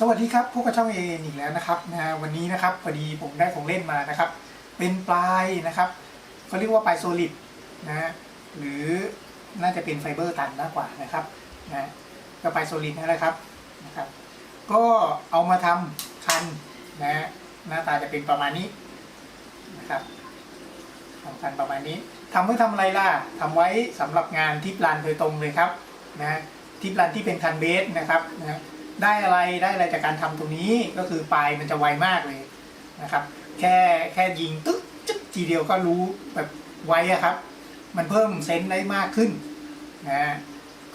สวัสดีครับพวกกระช่องเออีกแล้วนะครับวันนี้นะครับพอดีผมได้ของเล่นมานะครับเป็นปลายนะครับเขาเรียกว่าปลายโซลิดนะหรือน่าจะเป็นไฟเบอร์ตันมากกว่านะครับก็ปลายโซลิดนั่นแหละครับก็เอามาทำคันหน้าตาจะเป็นประมาณนี้นะครับทำคันประมาณนี้ทำเพื่อทำอะไรล่ะทำไว้สำหรับงานทิปรันโดยตรงเลยครับทิปรันที่เป็นคันเบสนะครับได้อะไรจากการทำตรงนี้ก็คือปลายมันจะไวมากเลยนะครับแค่ยิงตึ๊กจึ๊กทีเดียวก็รู้แบบไวอะครับมันเพิ่มเซนส์ได้มากขึ้น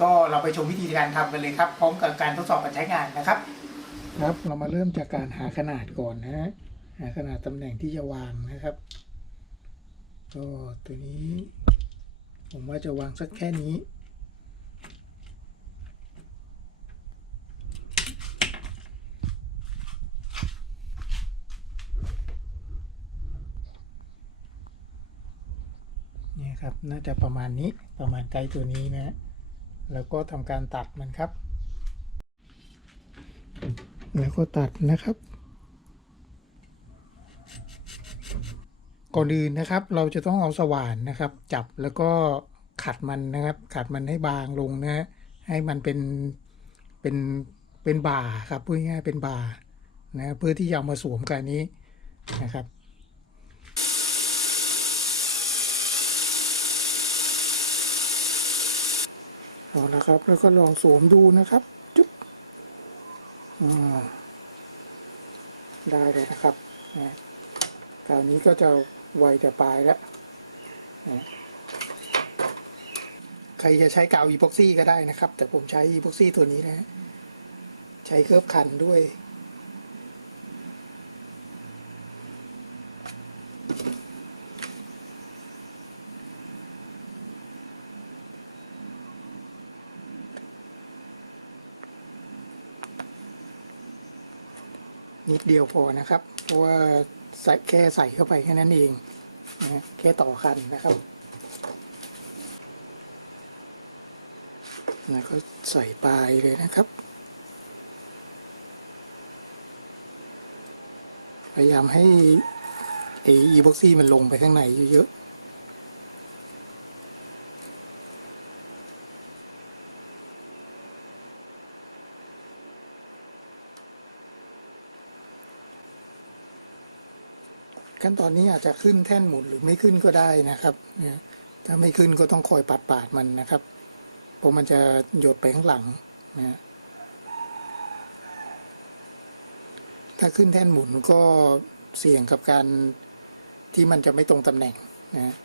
ก็เราไปชมวิธีการทำกันเลยครับพร้อมกับการทดสอบการใช้งานนะครับเรามาเริ่มจากการหาขนาดก่อนหาขนาดตำแหน่งที่จะวางนะครับก็ตัวนี้ผมว่าจะวางสักแค่นี้นี่ครับน่าจะประมาณนี้ประมาณไกลตัวนี้นะแล้วก็ทำการตัดมันครับแล้วก็ตัดนะครับก่อนอื่นนะครับเราจะต้องเอาสว่านนะครับจับแล้วก็ขัดมันนะครับขัดมันให้บางลงนะให้มันเป็นบ่าครับพูดง่ายๆเป็นบ่านะเพื่อที่จะเอามาสวมกับนี้นะครับเอาละครับแล้วก็ลองสวมดูนะครับจุ๊บได้เลยนะครับคราวนี้ก็จะไวแต่ปลายแล้วใครจะใช้กาวอีพ็อกซี่ก็ได้นะครับแต่ผมใช้อีพ็อกซี่ตัวนี้นะใช้เคลือบคันด้วยนิดเดียวพอนะครับเพราะว่าแค่ใส่เข้าไปแค่นั้นเองนะแค่ต่อคันนะครับแล้วก็ใส่ปลายเลยนะครับพยายามให้อีพ็อกซี่มันลงไปข้างในเยอะขั้นตอนนี้อาจจะขึ้นแท่นหมุนหรือไม่ขึ้นก็ได้นะครับถ้าไม่ขึ้นก็ต้องคอยปาดมันนะครับเพราะมันจะหยดไปข้างหลังนะถ้าขึ้นแท่นหมุนก็เสี่ยงกับการที่มันจะไม่ตรงตำแหน่งนะ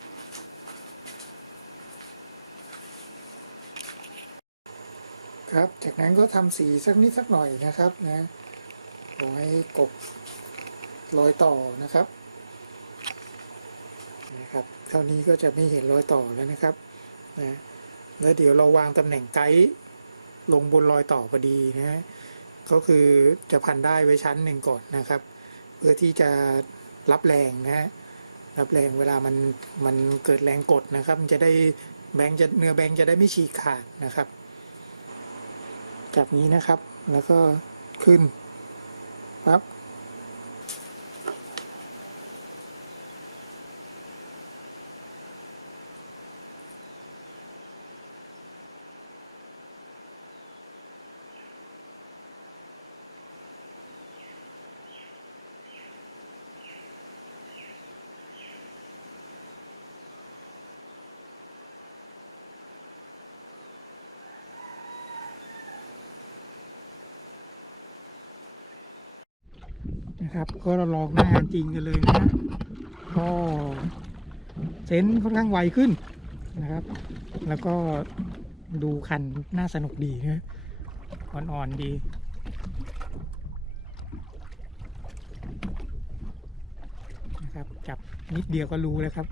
ครับจากนั้นก็ทำสีสักนิดสักหน่อยนะครับขอให้กบรอยต่อนะครับเท่านี้ก็จะไม่เห็นรอยต่อแล้วนะครับแล้วเดี๋ยวเราวางตำแหน่งไกด์ลงบนรอยต่อพอดีก็คือจะพันได้ไว้ชั้นหนึ่งก่อนนะครับเพื่อที่จะรับแรงรับแรงเวลามันเกิดแรงกดนะครับมันจะได้เนื้อแบงค์จะได้ไม่ฉีกขาดนะครับจับนี้นะครับแล้วก็ขึ้นปั๊บนะครับก็เราลองหน้างานจริงกันเลยนะก็เซนส์ค่อนข้างไวขึ้นนะครับแล้วก็ดูคันน่าสนุกดีนะอ่อนๆดีนะครับจับนิดเดียวก็รู้แล้วครับ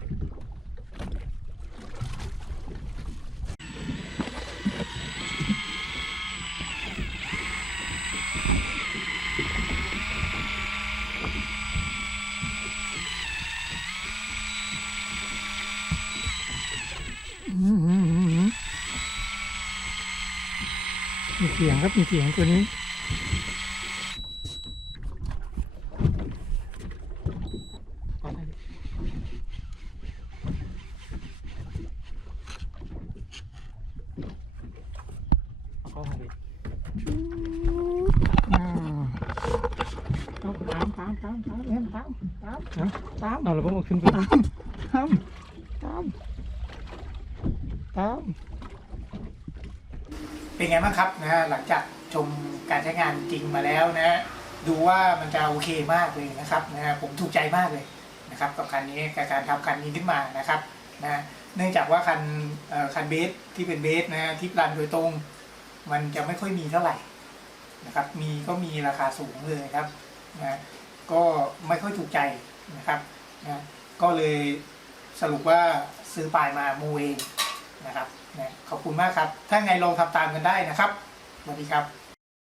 มีเสียงครับมีเสียงตัวนี้ เล่นตามเอาแล้วผมเอาขึ้นไปเป็นไงบ้างครับนะฮะหลังจากชมการใช้งานจริงมาแล้วนะฮะดูว่ามันจะโอเคมากเลยนะครับนะฮะผมถูกใจมากเลยนะครับกับคันนี้กับการทำคันนี้ขึ้นมานะครับนะเนื่องจากว่าคันเบสที่เป็นเบสนะฮะที่รันโดยตรงมันจะไม่ค่อยมีเท่าไหร่นะครับมีราคาสูงเลยครับนะก็ไม่ค่อยถูกใจนะครับนะก็เลยสรุปว่าซื้อปลายมาโมเองนะครับนะขอบคุณมากครับถ้าไงลองทำตามกันได้นะครับสวัสดีครับ